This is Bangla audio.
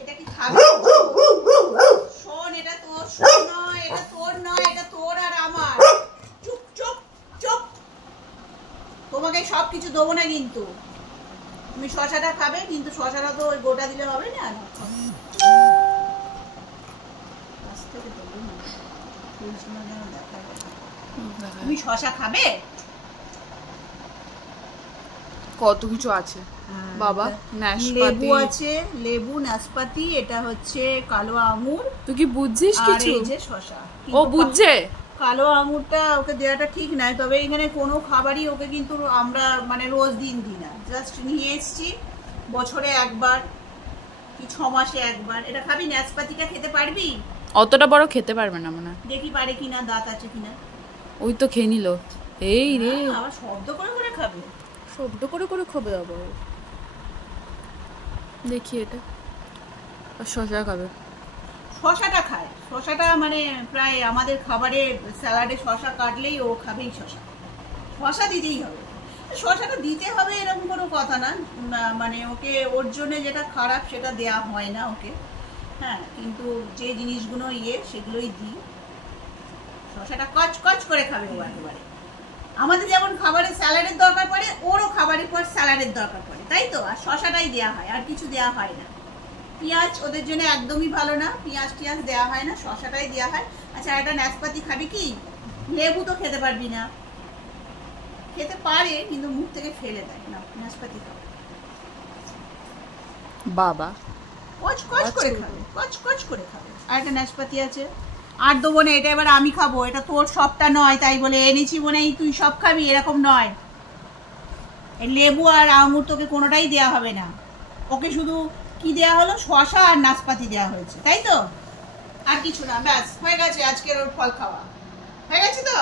এটা কি খাবে? শোন, এটা তোর নয়, এটা তোর নয়, এটা তোর আর আমার। চুপ চুপ চুপ। তোমাকে সবকিছু দেবো না কিন্তু। তুমি শশাটা খাবে, কিন্তু শশাটা তো ওই গোটা দিলে হবে না। তুমি শশা খাবে? কত কিছু আছে বাবা, লেবু আছে, লেবু, নাশপাতি, এটা হচ্ছে কালো আঙুর। তুই কি বুঝছিস কিছু? আর এই যে শশা। ও বুঝছে। কালো আঙুরটা ওকে দেওয়াটা ঠিক নয়, তবে এখানে কোনো খাবারই ওকে কিন্তু আমরা মানে রোজ দিন দিই না, জাস্ট নিয়ে এসছি বছরে একবার কি 6 মাসে একবার। এটা খাবি? নাশপাতিটা খেতে পারবি? অতটা বড় খেতে পারবে না মনে হয়। দেখি পারে কিনা, দাঁত আছে কিনা। ওই তো খেয়ে নিল। এই রে, আবার শব্দ করে করে খাবে। শব্দ করে করে খাবে আবার। দেখি এটা। আর শশা খাবে। শশাটা খায়, শশাটা মানে প্রায় আমাদের খাবারে স্যালাডে শশা কাটলেই ও খাবেই। শশা শশা দিতেই হবে। শশাটা দিতে হবে এরকম কোনো কথা না, মানে ওকে ওর জন্য যেটা খারাপ সেটা দেয়া হয় না ওকে। হ্যাঁ, কিন্তু যে জিনিসগুলো সেগুলোই দিই। শশাটা কচ কচ করে খাবে ও একেবারে। আমাদের যেমন খাবারে স্যালাডের দরকার পড়ে, ওরও খাবারের পর স্যালাডের দরকার পড়ে, তাই তো? আর শশাটাই দেওয়া হয়, আর কিছু দেওয়া হয় না। পেঁয়াজ ওদের জন্য একদমই ভালো না, পেঁয়াজ টিয়াজ দেওয়া হয় না, শশাটাই দেওয়া হয়। আচ্ছা, একটা নাশপাতি খাবি কি? লেবু তো খেতে পারবি না। খেতে পারে কিন্তু মুখ থেকে ফেলে দেয় না। নাশপাতি খাবে বাবা, কচ কচ করে খাবে, কচ কচ করে খাবে। আর একটা নাশপাতি আছে, আর দেবো না, এটা এবার আমি খাবো। এটা তোর সবটা নয়, তাই বলে এনেছি মনে তুই সব খাবি এরকম নয়। লেবু আর আঙুর তোকে কোনোটাই দেয়া হবে না। ওকে শুধু কি দেয়া হলো? শশা আর নাশপাতি দেয়া হয়েছে, তাই তো? আর কিছু না, ব্যাস হয়ে গেছে আজকের ওর ফল খাওয়া। হয়ে গেছে তো?